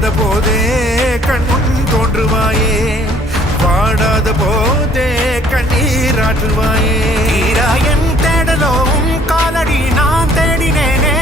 வாடாத போதே கண்முன் தோன்றுவாயே, வாடாத போதே கண்ணீராற்றுவாயே. என் தேடலும் காலடி நான் தேடினேனே,